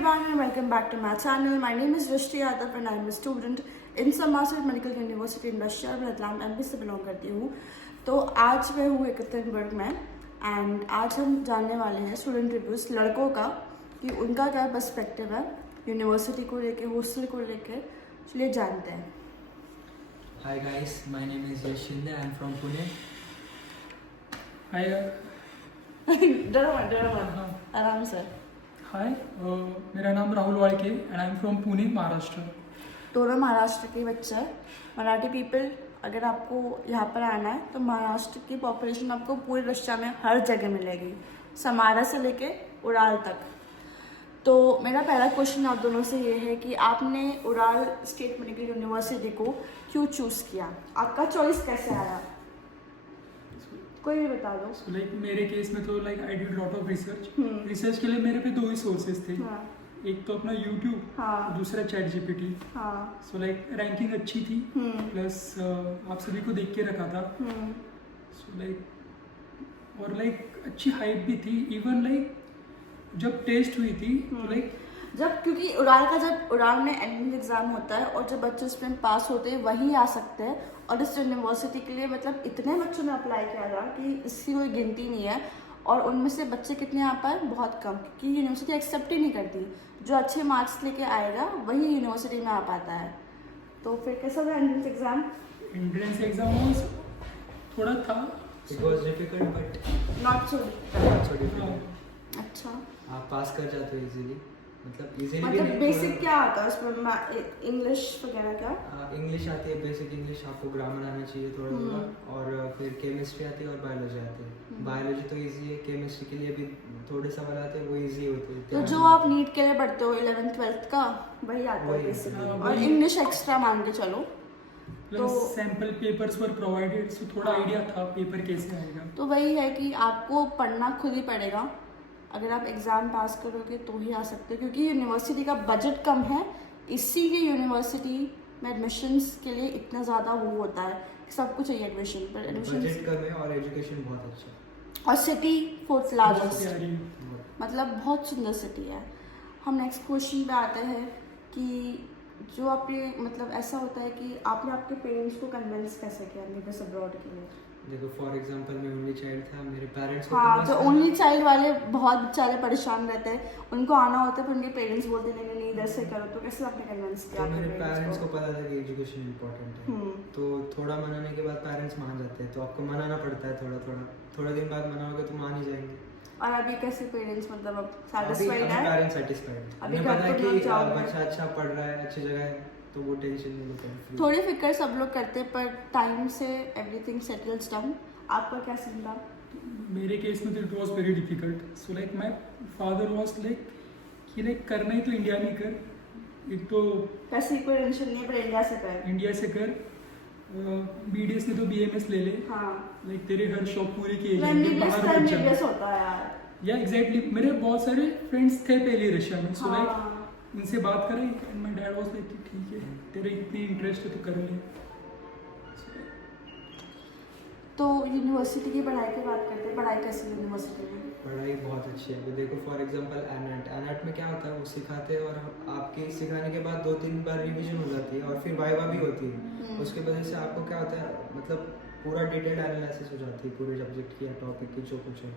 everyone and welcome back to my channel. My name is Rishti Yadav and I am a student in Samarkand Medical University in Russia, Vietnam MP से belong करती हूँ. तो आज मैं हूँ एकaterinburg में and आज हम जानने वाले हैं स्टूडेंट रिव्यूज लड़कों का कि उनका क्या पर्सपेक्टिव है यूनिवर्सिटी को लेके, हॉस्टल को लेके. चलिए जानते हैं. Hi guys, my name is Yash Shinde. I am from Pune. Hi, डरो मत आराम से. hi. मेरा नाम Rahul Wadke and I am from Pune Maharashtra. दोनों महाराष्ट्र के बच्चे हैं. मराठी पीपल अगर आपको यहाँ पर आना है तो महाराष्ट्र की पॉपुलेशन आपको पूरे रशिया में हर जगह मिलेगी, समारा से लेके उड़ाल तक. तो मेरा पहला क्वेश्चन आप दोनों से ये है कि आपने उड़ाल स्टेट मेडिकल यूनिवर्सिटी को क्यों चूज़ किया, आपका चॉइस कैसे आया, कोई भी बता दो. So, like, मेरे केस में तो like I did lot of research के लिए मेरे पे दो ही सोर्सेज थे. हाँ. एक तो अपना यूट्यूब, हाँ. दूसरा चैट जीपीटी. हाँ. सो लाइक रैंकिंग अच्छी थी, प्लस आप सभी को देख के रखा था. सो लाइक और लाइक अच्छी हाइप भी थी. इवन लाइक जब टेस्ट हुई थी तो लाइक जब क्योंकि जब उड़ाल में एंट्रेंस एग्जाम होता है और जब बच्चे उसमें पास होते हैं वही आ सकते हैं. और इस यूनिवर्सिटी के लिए मतलब इतने बच्चों ने अप्लाई किया था कि इसकी कोई गिनती नहीं है. और उनमें से बच्चे कितने यहाँ पर, बहुत कम, क्योंकि यूनिवर्सिटी एक्सेप्ट ही नहीं करती. जो अच्छे मार्क्स लेके आएगा वही यूनिवर्सिटी में आ पाता है. तो फिर कैसा था एंट्रेंस एग्जाम? एंट्रेंस एग्जाम थोड़ा था. It was difficult but not so. not so difficult. अच्छा, आप पास कर जाते हो इजीली. मतलब इजीली भी मतलब नहीं. बेसिक क्या आता है उसमें, इंग्लिश वगैरह क्या? इंग्लिश आती है, बेसिक इंग्लिश. आपको ग्रामर आना चाहिए थोड़ा थोड़ा. और फिर केमिस्ट्री आती है और बायोलॉजी आती है. बायोलॉजी तो इजी है. केमिस्ट्री के लिए भी थोड़े सवाल आते हैं, वो इजी होते हैं. तो जो आप नीट के लिए पढ़ते हो 11th-12th का वही आता है वही, बेसिकली. हाँ, और वही. इंग्लिश एक्स्ट्रा मान के चलो. Plus sample papers were provided, so थोड़ा आइडिया था पेपर कैसे आएगा. तो वही है कि आपको पढ़ना खुद ही पड़ेगा. अगर आप एग्ज़ाम पास करोगे तो ही आ सकते हो, क्योंकि यूनिवर्सिटी का बजट कम है. इसी के यूनिवर्सिटी में एडमिशन्स के लिए इतना ज़्यादा वो होता है, सब कुछ चाहिए एडमिशन पर. एडमिशन बजट कम है और एजुकेशन बहुत अच्छा है. और सिटी फोर्थ बहुत लार्जेस्ट, प्यारी. मतलब बहुत सुंदर सिटी है. हम नेक्स्ट क्वेश्चन पे आते हैं कि जो आपके मतलब ऐसा होता है कि आपने आपके पेरेंट्स को कन्विंस कैसे किया निकस अब्रॉड के लिए? देखो फॉर एग्जांपल मैं ओनली चाइल्ड था. मेरे पेरेंट्स को हाँ, जो ओनली चाइल्ड वाले बहुत बेचारे परेशान रहते हैं. उनको आना होता है पर उनके पेरेंट्स बोलते नहीं नहीं इधर से करो. तो कैसे आपने कन्विंस किया? तो मेरे पेरेंट्स को पता था कि एजुकेशन इम्पोर्टेंट है. तो थोड़ा मनाने के बाद पेरेंट्स मान जाते हैं. तो आपको मनाना पड़ता है थोड़ा दिन बाद मनाओगे तो मान ही जाएंगे. और अभी कैसे पेरेंट्स मतलब अब अभी सेटिस्फाइड है? Parents satisfied. अभी उन्हें पता है घर तो कि लोग जाओगे. बच्चा अच्छा पढ़ रहा है, अच्छी जगह है, तो वो टेंशन नहीं लेते हैं. थोड़ी फिक्र सब लोग करते हैं पर टाइम से एवरीथिंग सेटल्स डाउन. आपका क्या सीन था? मेरे केस में तो it was very difficult. So like my father was like कि लाइक करना ही तो इंडिया में कर. एक तो पैसे की कोई टेंशन नहीं है पर इंडिया से कर. इंडिया से कर. BDS ने तो BMS ले ले. हाँ, लाइक तेरे हर शौक पूरे किए एमबीबीएस का जाएंगे. एमबीबीएस होता है यार. या एग्जैक्टली. मेरे बहुत सारे फ्रेंड्स थे पहले रशिया में. सो लाइक हाँ. उनसे बात करें and my dad was like कि ठीक है तेरे इतनी इंटरेस्ट है तो कर ले. तो यूनिवर्सिटी की पढ़ाई की बात करते हैं. पढ़ाई कैसी है यूनिवर्सिटी में? पढ़ाई बहुत अच्छी है. अभी देखो फॉर एग्जांपल एनएट में क्या होता है, वो सिखाते हैं और आपके सिखाने के बाद 2-3 बार रिवीजन हो जाती है और फिर वाइवा भी होती है. उसके वजह से आपको क्या होता है, मतलब पूरा डिटेल्ड एनालिसिस हो जाती है पूरे सब्जेक्ट की या टॉपिक की जो कुछ है.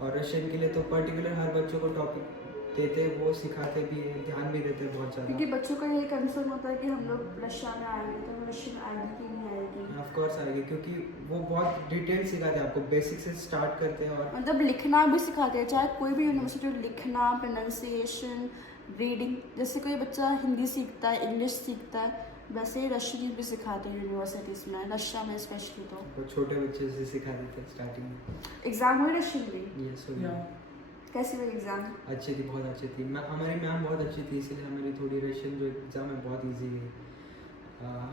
और रशियन के लिए तो पर्टिकुलर हर बच्चों को टॉपिक देते हैं, वो सिखाते भी हैं, ध्यान भी देते हैं बहुत ज़्यादा. क्योंकि बच्चों का ये कंसर्न होता है कि हम लोग रशिया में आएंगे तो रशियन आएगी कि नहीं आएगी. ऑफ कोर्स आएगी, क्योंकि वो बहुत डिटेल सिखाते हैं आपको, बेसिक से स्टार्ट करते हैं. और मतलब लिखना भी सिखाते हैं, चाहे कोई भी यूनिवर्सिटी, लिखना, प्रोनाउंसिएशन, रीडिंग. जैसे कोई बच्चा हिंदी सीखता है, इंग्लिश सीखता है, वैसे ही रशियन भी सिखाते हैं यूनिवर्सिटीज़ में, रशिया में स्पेशली. तो वो छोटे बच्चे से सिखा देते हैं स्टार्टिंग में. एग्ज़ाम हुई रशियन भी? यस. कैसी हुई एग्ज़ाम? अच्छी थी, बहुत अच्छी थी. हमारी मैम बहुत अच्छी थी, इसलिए हमारी थोड़ी रशियन जो एग्ज़ाम है बहुत इजी है.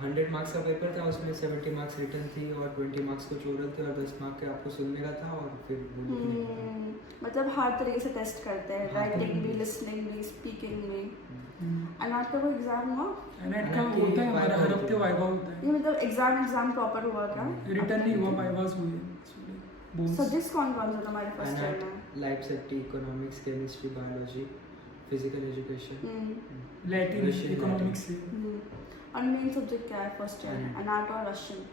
100 मार्क्स का पेपर था, उसमें 70 मार्क्स रिटर्न थी और 20 मार्क्स कुछ ओरल थे और 10 मार्क्स के आपको सुनने का था और फिर वो लिखने का था. मतलब हर तरीके से टेस्ट करते हैं, राइटिंग भी, लिसनिंग भी, स्पीकिंग भी. अनाट का कोई एग्जाम हुआ? एनएट का होता है हमारा, हर हफ्ते वाइवा होता है. ये मतलब एग्जाम प्रॉपर हुआ क्या? रिटर्न नहीं हुआ, वाइवास हुए. सब्जेक्ट्स कौन कौन से तुम्हारे फर्स्ट ईयर में? Life safety, economics, chemistry, biology physical education, Latin, Russian, economics है। और मेन सब्जेक्ट क्या है फर्स्ट ईयर में? अनाट और रशियन।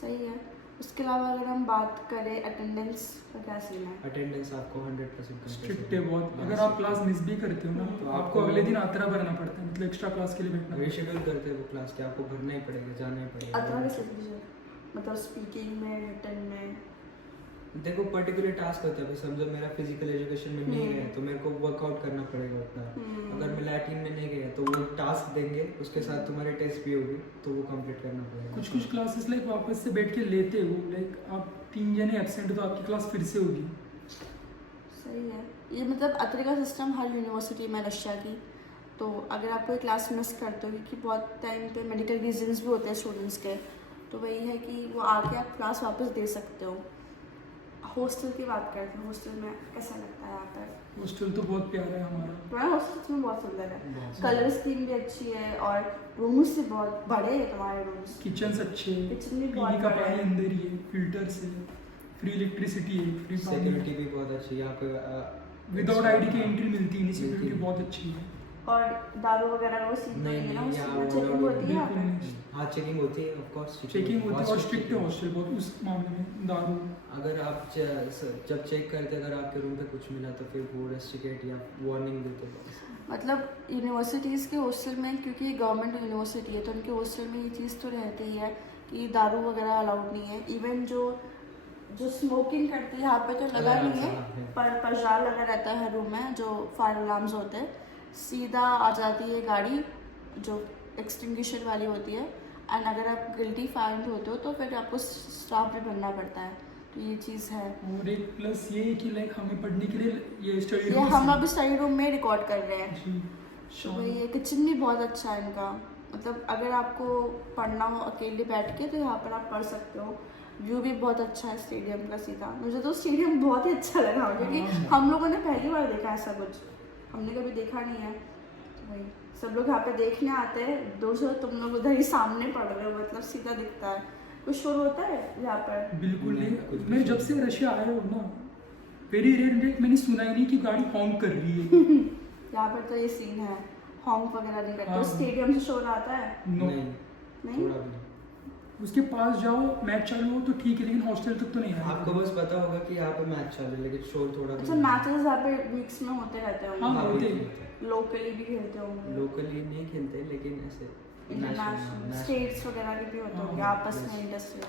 सही है। उसके अलावा अगर हम बात करें अटेंडेंस का क्या सीन है? अटेंडेंस आपको 100% स्ट्रिक्ट है बहुत। अगर आप क्लास मिस भी करते हो ना तो आपको अगले दिन आतरा भरना पड़ता है, मतलब एक्स्ट्रा क्लास के लिए बैठना पड़ता है। रिशेड्यूल करते हैं वो क्लास के, आपको भरना ही पड़ेगा, जाना ही पड़ेगा। अतरा के सब्जेक्ट मतलब स्पीकिंग में, रिटन में? देखो पर्टिकुलर टास्क होता है, समझो मेरा फिजिकल एजुकेशन में नहीं है तो मेरे को वर्कआउट करना पड़ेगा उतना। अगर मैं लैटिन में नहीं गया तो वो टास्क देंगे, उसके साथ तुम्हारे टेस्ट भी होगी तो वो कंप्लीट करना पड़ेगा। कुछ कुछ क्लासेस लाइक वापस से बैठ के लेते हो, लाइक आप 3 जने एब्सेंट हो तो आपकी क्लास फिर से होगी। सही है। ये मतलब अतरे का सिस्टम हर यूनिवर्सिटी में रशिया की। तो अगर आप कोई क्लास मिस करते हो, क्योंकि बहुत टाइम पे मेडिकल रीजंस भी होते हैं स्टूडेंट्स के, तो वही है कि वो आके आप क्लास वापस दे सकते हो। हॉस्टल की बात करते हैं, हॉस्टल में कैसा लगता है यहाँ पर? हॉस्टल तो बहुत प्यारा है हमारा। तुम्हारा हॉस्टल में बहुत सुंदर है, बहुत कलर स्कीम भी अच्छी है और रूम्स भी बहुत बड़े हैं तुम्हारे रूम्स। किचन अच्छे हैं, किचन भी पीने बहुत का बड़ा पानी है। अंदर ही है, फिल्टर से, फ्री इलेक्ट्रिसिटी है, फ्री पानी, सिक्योरिटी भी बहुत अच्छी है यहाँ पे। विदाउट आईडी की एंट्री मिलती है, सिक्योरिटी मिलती है। बहुत अच्छी है। और दारू वगैरह वो सीन नहीं, है ना, नहीं, उस यहाँ में वो चेकिंग allowed होती है यहाँ बिल्कुल पे? नहीं। हाँ चेकिंग होती है, ऑफ कोर्स चेकिंग होती है और स्ट्रिक्ट है हॉस्टल बहुत उस मामले में। दारू अगर आप जब चेक करते अगर आपके रूम पे कुछ मिला तो फिर वो रेस्ट्रिकेट या वार्निंग देते हैं। मतलब यूनिवर्सिटीज़ के हॉस्टल में, क्योंकि गवर्नमेंट यूनिवर्सिटी है तो उनके हॉस्टल में ये चीज़ तो रहती ही है कि दारू वगैरह अलाउड नहीं है। इवन जो स्मोकिंग करती है यहाँ पे तो लगा नहीं है, पर पजार लगा रहता है हर रूम में, जो फायर अलार्म्स होते हैं। सीधा आ जाती है गाड़ी जो एक्सटिंग्विशर वाली होती है, एंड अगर आप गिल्टी फाइंड होते हो तो फिर आपको स्टाफ भी भरना पड़ता है। तो ये चीज़ है। और एक प्लस ये है कि लाइक हमें पढ़ने के लिए ये स्टडी ये हम अभी स्टडी रूम में रिकॉर्ड कर रहे हैं। जी तो वही है, किचन भी बहुत अच्छा है इनका। मतलब अगर आपको पढ़ना हो अकेले बैठ के तो यहाँ पर आप पढ़ सकते हो। व्यू भी बहुत अच्छा है स्टेडियम का सीधा। मुझे तो स्टेडियम बहुत ही अच्छा लगा क्योंकि हम लोगों ने पहली बार देखा ऐसा कुछ, हमने कभी देखा नहीं है। तो वही सब लोग यहाँ पे देखने आते हैं, 200 तुम लोग उधर ही सामने पढ़ रहे हो, मतलब सीधा दिखता है। कुछ शोर होता है यहाँ पर? बिल्कुल नहीं, नहीं। कुछ मैं भी जब से रशिया आया हूँ ना, वेरी रेयर मैंने सुना ही नहीं कि गाड़ी हॉर्न कर रही है। यहाँ पर तो ये सीन है, हॉर्न वगैरह नहीं करते। हाँ। तो स्टेडियम से शोर आता है? नो, नहीं? थोड़ा भी नहीं। उसके पास जाओ मैच चालू हो तो ठीक है, लेकिन हॉस्टल तक तो नहीं आएगा। आपको बस पता होगा कि यहाँ पे मैच चालू है, लेकिन शोर थोड़ा भी अच्छा, नहीं। मैचेस यहाँ पे वीक्स में होते रहते हाँ, होंगे? होते भी हैं। खेलते लोकली भी खेलते होंगे? हैं। लोकली नहीं खेलते लेकिन ऐसे इंटरनेशनल स्टेट्स वगैरह के भी होते होंगे हाँ, आपस में, yes. इंडस्ट्रीज।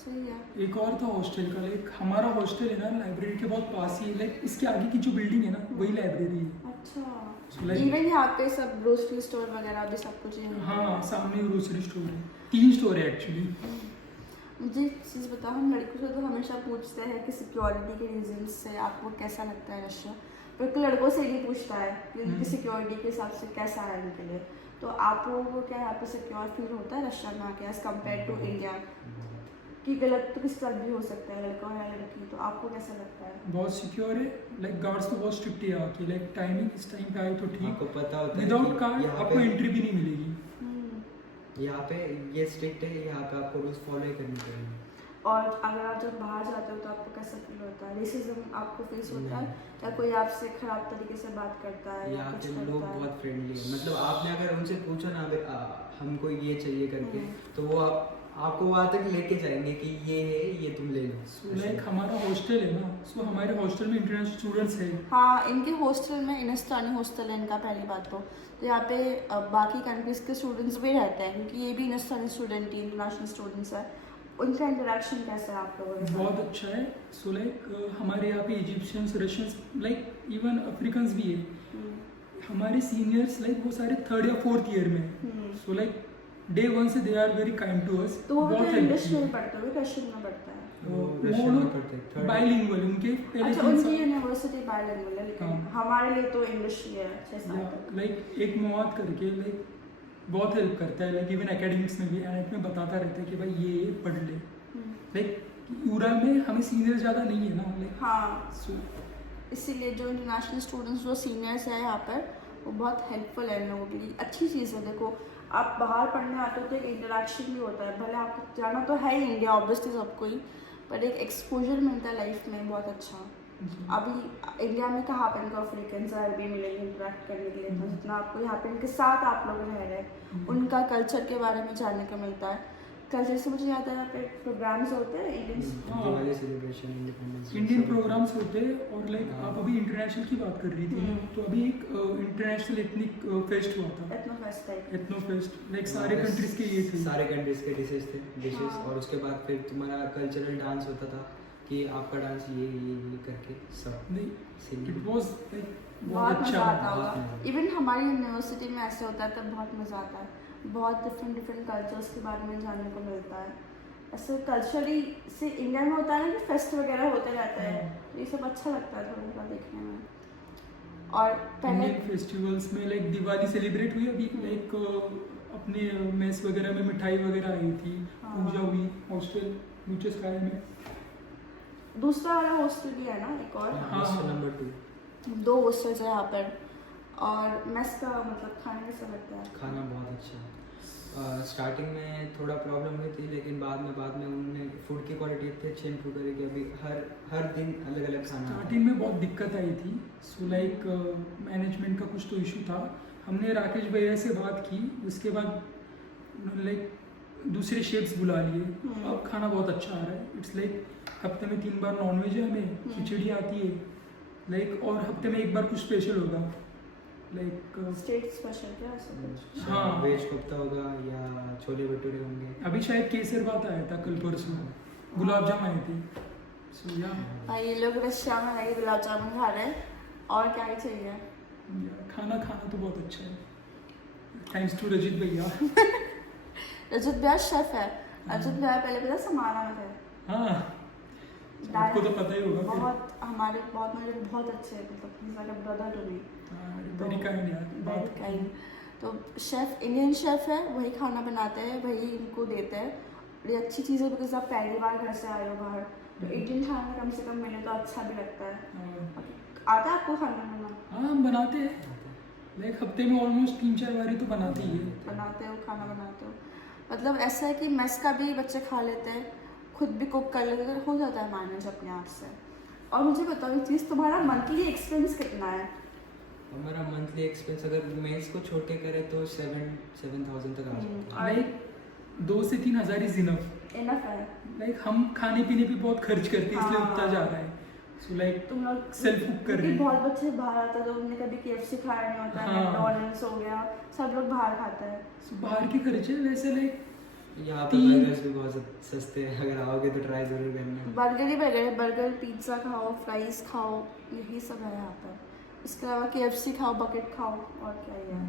सही है। एक और था हॉस्टल का, लाइक हमारा हॉस्टल है ना लाइब्रेरी के बहुत पास ही है, लाइक इसके आगे की जो बिल्डिंग है ना वही लाइब्रेरी है। अच्छा, Like- इवन यहाँ पे सब ग्रोसरी स्टोर वगैरह भी सब कुछ है? हाँ, सामने ग्रोसरी स्टोर है, 3 स्टोर है एक्चुअली। मुझे एक चीज़ बताओ, हम लड़कों से तो हमेशा पूछते हैं कि सिक्योरिटी के रीजन से आपको कैसा लगता है रशिया, पर कोई लड़कों से नहीं पूछता है कि उनकी सिक्योरिटी के हिसाब से कैसा है उनके लिए। तो आप लोगों को क्या यहाँ पे सिक्योर फील होता है रशिया में आके एज कम्पेयर टू इंडिया? कि गलत तो किस तरह भी हो सकता है, लड़का या लड़की, तो आपको कैसा लगता है? बहुत सिक्योर है, लाइक गार्ड्स तो बहुत स्ट्रिक्ट है यहाँ की, लाइक टाइमिंग इस टाइम पे आए तो ठीक, आपको पता होता है विदाउट कि कार्ड यहाँ आपको पे- एंट्री भी नहीं मिलेगी। यहाँ पे ये स्ट्रिक्ट है, यहाँ पे आपको रूल्स फॉलो ही करनी चाहिए। और अगर आप जब बाहर जाते हो तो आपको कैसा फील होता है? रेसिज्म आपको फेस होता है नहीं। या कोई आपसे खराब तरीके से बात करता है या यहाँ कुछ के लोग करता है? बहुत फ्रेंडली है, मतलब आपने अगर उनसे पूछा ना हमको ये चाहिए करके तो वो आपको वहाँ तक लेके जाएंगे कि ये है, ये तुम ले लो। सो लाइक हमारा हॉस्टल है ना, सो हमारे हॉस्टल में इंटरनेशनल स्टूडेंट्स है। हाँ, इनके हॉस्टल में हिंदुस्तानी हॉस्टल है इनका, पहली बात तो यहाँ पे बाकी कंट्रीज के स्टूडेंट्स भी रहते हैं क्योंकि ये भी हिंदुस्तानी स्टूडेंट ही इंटरनेशनल स्टूडेंट्स है। उनका इंटरेक्शन कैसा है आप लोगों के साथ? बहुत अच्छा है। सो लाइक हमारे यहाँ पे Egyptians, Russians, like even Africans भी है। हमारे सीनियर्स लाइक वो सारे 3rd या 4th ईयर में, सो लाइक डे 1 से they are very kind to us. तो वो बहुत तो help इंग्लिश की है। में पढ़ते हो, रशियन में पढ़ता है? वो वो रशियन में लोग पढ़ते हैं, third- बाइलिंगुअल, उनके पहले अच्छा, 3 उनकी साल यूनिवर्सिटी बायलिंगुअल है, लेकिन हाँ। हमारे लिए तो इंग्लिश ही है 6 साल तक। लाइक एक मवाद करके लाइक बहुत हेल्प करता है, लाइक इवन एकेडमिक्स में भी एंड में बताता रहता है कि भाई ये पढ़ ले। लाइक यूरा में हमें सीनियर ज़्यादा नहीं है ना, लाइक हाँ, सो इसीलिए जो इंटरनेशनल स्टूडेंट्स जो सीनियर्स हैं यहाँ पर वो बहुत हेल्पफुल है इन लोगों के लिए। अच्छी चीज़ है। देखो, आप बाहर पढ़ने आते हो तो एक इंटरेक्शन भी होता है, भले आपको जाना तो है ही इंडिया ऑब्वियसली सबको ही, पर एक एक्सपोजर मिलता है लाइफ में बहुत अच्छा। अभी इंडिया में कहाँ पे इनको अफ्रीकन अरबी मिलेंगे इंटरेक्ट करने के लिए, तो जितना आपको यहाँ पे इनके साथ आप लोग रह रहे हैं उनका कल्चर के बारे में जानने को मिलता है। कल्चर से मुझे याद है यहाँ पे प्रोग्राम्स होते हैं Indian Diwali celebration, independence, Indian programmes होते हैं। और लाइक आप अभी इंटरनेशनल की बात कर रही थी, तो अभी एक इंटरनेशनल एथनिक फेस्ट हुआ था, ethno fest type. Ethno fest, like सारे कंट्रीज के ये थे, सारे कंट्रीज के डिशेस थे। और उसके बाद फिर तुम्हारा कल्चरल डांस होता था कि आपका डांस ये करके सब नहीं इट वाज लाइक बहुत मज़ा आता बहुत होगा। मज़ा। इवन हमारी यूनिवर्सिटी में ऐसे होता है तब बहुत मज़ा आता है, बहुत डिफरेंट कल्चर्स के बारे में जानने को मिलता है। ऐसे कल्चरली से इंडिया में होता है ना कि फेस्ट वगैरह होते रहते हैं, ये सब अच्छा लगता है थोड़ा सा देखने में। और पहले इंडियन फेस्टिवल्स में लाइक दिवाली सेलिब्रेट हुई अभी, लाइक अपने मेस वगैरह में मिठाई वगैरह आई थी, पूजा हुई हॉस्टल नीचे स्काई में। दूसरा वाला हॉस्टल भी है ना एक और, हॉस्टल नंबर 2। 2 हॉस्टल्स है यहाँ पर। और मेस का मतलब खाने कैसा लगता है? खाना बहुत अच्छा है। स्टार्टिंग में थोड़ा प्रॉब्लम हुई थी, लेकिन बाद में उन्होंने फूड की क्वालिटी इतनी अच्छी इम्प्रूव करी कि अभी हर दिन अलग अलग खाना आता है। स्टार्टिंग में बहुत दिक्कत आई थी, सो लाइक मैनेजमेंट का कुछ तो इशू था। हमने राकेश भैया से बात की, उसके बाद लाइक दूसरे शेफ्स बुला लिए, अब खाना बहुत अच्छा आ रहा है। इट्स लाइक हफ्ते में 3 बार नॉनवेज है, हमें खिचड़ी आती है लाइक, और हफ्ते में 1 बार कुछ स्पेशल होगा लाइक स्टेट स्पेशल क्या ऐसा कुछ? हाँ। वेज कोफ्ता होगा या छोले भटूरे होंगे। अभी शायद केसर बात आया था कल परसों, गुलाब जाम आए थे। सो या भाई ये लोग रशिया में रह के गुलाब जामुन खा रहे हैं, और क्या ही चाहिए। खाना तो बहुत अच्छा है, थैंक्स टू रजित भैया। रजत भैया शेफ है। रजत भैया पहले पता समाना में थे। हाँ, आपको तो पता ही होगा फिर। बहुत हमारे मुझे बहुत अच्छे, मतलब brother to me, very kind यार, वेरी काइंड। तो शेफ इंडियन शेफ है, वही खाना बनाते हैं, वही इनको देते हैं। ये अच्छी चीज़ है बिकॉज आप पहली बार घर से आए हो बाहर, तो इंडियन खाना कम से कम मिले तो अच्छा भी लगता है। आता है आपको खाना बनाना? हाँ, हम बनाते हैं लाइक हफ्ते में ऑलमोस्ट 3-4 बारी तो बनाते ही है। बनाते हो खाना बनाते हो, मतलब ऐसा है कि मेस का भी बच्चे खा लेते हैं, खुद भी कुक कर लेते हैं, हो जाता है मैनेज अपने आप से। और मुझे बताओ एक चीज़, तुम्हारा मंथली एक्सपेंस कितना है? हमारा मंथली एक्सपेंस अगर मेस को छोड़ के करें तो 7,000 तक आ जाता है। लाइक 2 से 3 हज़ार इज इनफ। इनफ है। लाइक हम खाने पीने पे बहुत खर्च करते हैं, इसलिए उतना जा रहा है। सो लाइक तुम लोग सेल्फ कुक कर रहे हैं। बहुत बच्चे बाहर आते हैं तो उन्हें कभी KFC खाया नहीं होता है, हाँ। मैकडॉनल्ड्स हो गया, सब लोग बाहर खाते हैं। सो बाहर के खर्चे वैसे लाइक यहाँ पे बर्गर्स भी बहुत सस्ते हैं, अगर आओगे तो ट्राई जरूर करना। बर्गर पिज्ज़ा खाओ, फ्राइज खाओ, यही सब है यहाँ पर। इसके अलावा KFC खाओ, बकेट खाओ, और क्या ही है।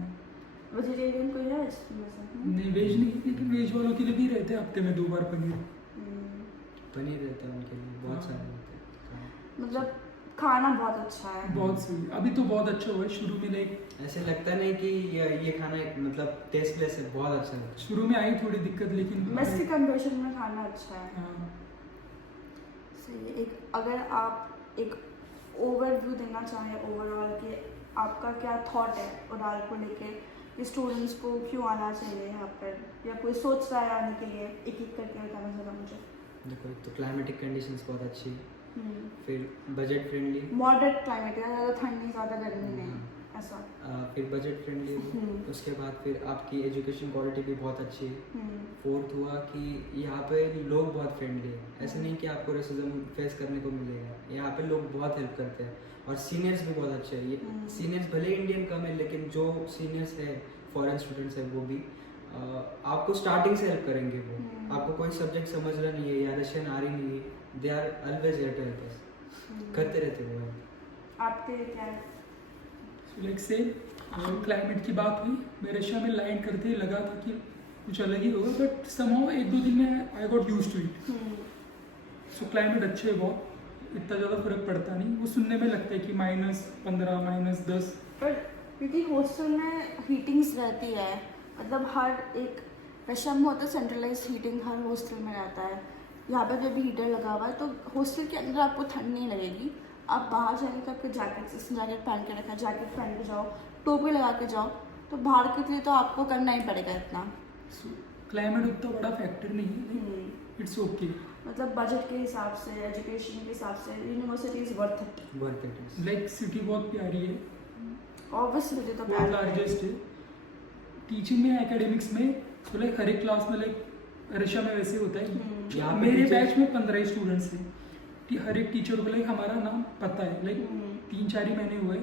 वेजिटेरियन कोई है इसमें से? नहीं, वेज नहीं, लेकिन वेज वालों के लिए भी रहते हैं हफ्ते में 2 बार पनीर। पनीर रहता है उनके लिए, बहुत सारे रहते हैं। मतलब खाना बहुत अच्छा है। बहुत सही, अभी तो बहुत अच्छा हुआ है। शुरू में लाइक ऐसे लगता नहीं कि ये खाना मतलब टेस्टलेस है, बहुत अच्छा लगता है। शुरू में आई थोड़ी दिक्कत, लेकिन मेस के कंपैरिजन में खाना अच्छा है। हाँ, सही। एक अगर आप एक ओवरव्यू देना चाहें ओवरऑल कि आपका क्या थॉट है उड़ाल को लेके, कि स्टूडेंट्स को क्यों आना चाहिए यहाँ पर, या कोई सोच रहा है आने के लिए, एक एक करके बताना ज़रा मुझे। देखो, एक तो क्लाइमेटिक कंडीशंस बहुत अच्छी है, फिर बजट फ्रेंडली, मॉडरेट क्लाइमेट है, ज़्यादा ठंड नहीं ज़्यादा गर्मी नहीं, ऐसा। फिर बजट फ्रेंडली, उसके बाद फिर आपकी एजुकेशन क्वालिटी भी बहुत अच्छी है। फोर्थ हुआ कि यहाँ पे लोग बहुत फ्रेंडली है, ऐसा नहीं कि आपको रेसिज्म फेस करने को मिलेगा, यहाँ पे लोग बहुत हेल्प करते हैं। और सीनियर्स भी बहुत अच्छे हैं। ये सीनियर्स भले इंडियन कम है, लेकिन जो सीनियर्स है फॉरेन स्टूडेंट्स है वो भी आपको स्टार्टिंग से हेल्प करेंगे। वो आपको कोई सब्जेक्ट समझ रहा नहीं है या रशियन आ रही नहीं है, they are always here to help us, करते रहते वो है। आपके क्या है? लाइक से क्लाइमेट की बात हुई, मैं रशिया में लैंड करते ही लगा था कि कुछ अलग ही होगा, बट समहाउ 1-2 दिन में I got used to it. So climate अच्छे है बहुत, इतना ज़्यादा फर्क पड़ता नहीं। वो सुनने में लगता है कि -15 -10, पर क्योंकि हॉस्टल में हीटिंग्स रहती है, मतलब हर एक रशिया में होता है सेंट्रलाइज हीटिंग, हर हॉस्टल में रहता है। यहाँ पर जब भी हीटर लगा हुआ है तो हॉस्टल के अंदर आपको ठंड नहीं लगेगी। आप बाहर जाएंगे तो आपके जैकेट पहन के रखा है, जैकेट पहन के जाओ, टोपी लगा के जाओ, तो बाहर के लिए तो आपको करना ही पड़ेगा इतना। सो क्लाइमेट उतना बड़ा फैक्टर नहीं है, इट्स ओके। मतलब बजट के हिसाब से, एजुकेशन के हिसाब से university is worth it. Like city बहुत प्यारी है, ऑब्वियसली तो बहुत लार्जेस्ट है। टीचिंग में, एकेडमिक्स में, तो लाइक हर एक क्लास में, लाइक रशिया में वैसे होता यहाँ है। पे मेरे teacher- बैच में 15 स्टूडेंट्स हैं। हर एक टीचर को लाइक हमारा नाम पता है, लाइक 3-4 ही महीने हुए,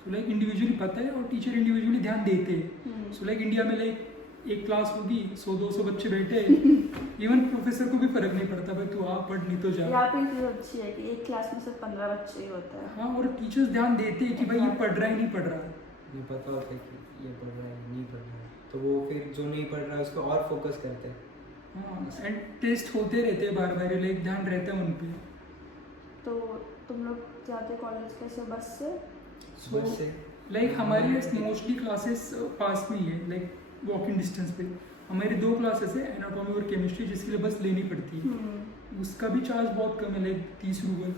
सो लाइक इंडिविजुअली पता है और टीचर इंडिविजुअली ध्यान देते हैं। सो लाइक इंडिया में लाइक एक क्लास होगी, 100-200 बच्चे बैठे, इवन प्रोफेसर को भी फर्क नहीं पड़ता, भाई तू आ पढ़ नहीं तो जा। यहाँ पे एक चीज़ अच्छी है कि एक क्लास में सिर्फ 15 बच्चे ही होते हैं। हाँ, और टीचर्स ध्यान देते हैं कि भाई ये पढ़ रहा है नहीं पढ़ रहा है। नहीं पता होता है कि ये पढ़ रहा है नहीं पढ़ रहा है, तो वो फिर जो नहीं पढ़ रहा है उसको और फोकस करते हैं। हाँ, एंड टेस्ट होते रहते हैं बार बार, लाइक ध्यान रहता है उन पे। तो तुम लोग जाते कॉलेज कैसे, बस से? बस से लाइक हमारे मोस्टली क्लासेस पास में ही है, लाइक वॉकिंग डिस्टेंस पे। हमारी 2 क्लासेस है, एनाटॉमी और केमिस्ट्री, जिसके लिए बस लेनी पड़ती है। उसका भी चार्ज बहुत कम है, लाइक 30 रूबल।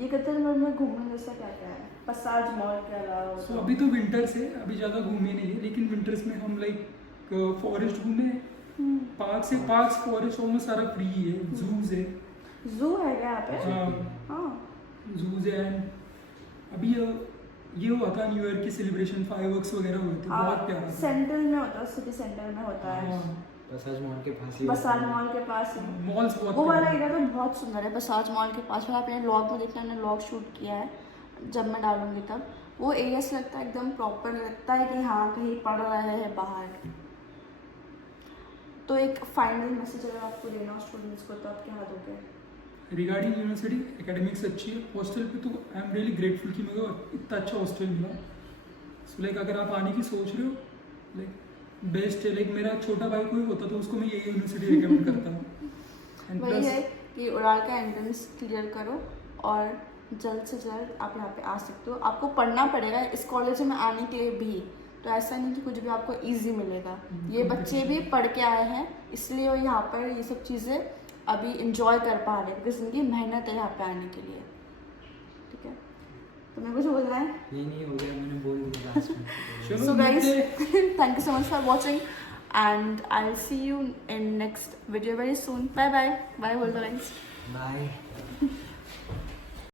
ये कतर में घूमने जैसा क्या क्या है पसाज मॉल के अलावा? सो अभी तो विंटर्स है, अभी ज़्यादा घूमे नहीं है, लेकिन विंटर्स में हम लाइक फॉरेस्ट घूमे, पार्क्स फॉरेस्ट ऑलमोस्ट सारा फ्री है। जूज है, जू है क्या यहाँ पे? हाँ हाँ। जूज है। एंड अभी ये हुआ था न्यू ईयर की सेलिब्रेशन, फायरवर्क्स वगैरह हुए थे, बहुत प्यारा था। सेंट्रल में होता है, सिटी सेंटर में होता है। हाँ, बसाज मॉल के पास ही बसाज मॉल के पास ही। मॉल्स बहुत वो वाला प्यारे हैं। एरिया तो बहुत सुंदर है, बसाज मॉल के पास। मैं अपने व्लॉग में देखना, मैंने व्लॉग शूट किया है, जब मैं डालूंगी तब। वो एरिया से लगता है एकदम प्रॉपर, लगता है कि हाँ कहीं पढ़ रहे हैं बाहर। तो एक फाइनल मैसेज अगर आपको देना हो स्टूडेंट्स को तो आप क्या दोगे? रिगार्डिंग यूनिवर्सिटी, एकेडमिक्स अच्छी है। हॉस्टल पे तो आई एम रियली ग्रेटफुल कि मेरे को इतना अच्छा हॉस्टल मिला। सो लाइक अगर आप आने की सोच रहे हो, लाइक बेस्ट है। लाइक मेरा छोटा भाई कोई होता तो उसको मैं यही यूनिवर्सिटी रिकमेंड करता हूँ। एंड वही है कि उड़ाल का एंट्रेंस क्लियर करो और जल्द से जल्द आप यहाँ पे आ सकते हो। आपको पढ़ना पड़ेगा इस कॉलेज में आने के लिए भी, तो ऐसा नहीं कि कुछ भी आपको इजी मिलेगा। ये बच्चे भी पढ़ के आए हैं, इसलिए वो यहाँ पर ये सब चीज़ें अभी इंजॉय कर पा रहे हैं, बिकॉज इनकी मेहनत है यहाँ पे आने के लिए। ठीक है, तो मैं कुछ बोलना है? नहीं हो गया, मैंने बोल दिया लास्ट में। चलो So guys, मिलते हैं। thank you so much for watching and I'll see you in next video very soon. Bye bye. Bye बोल दो guys. बाय।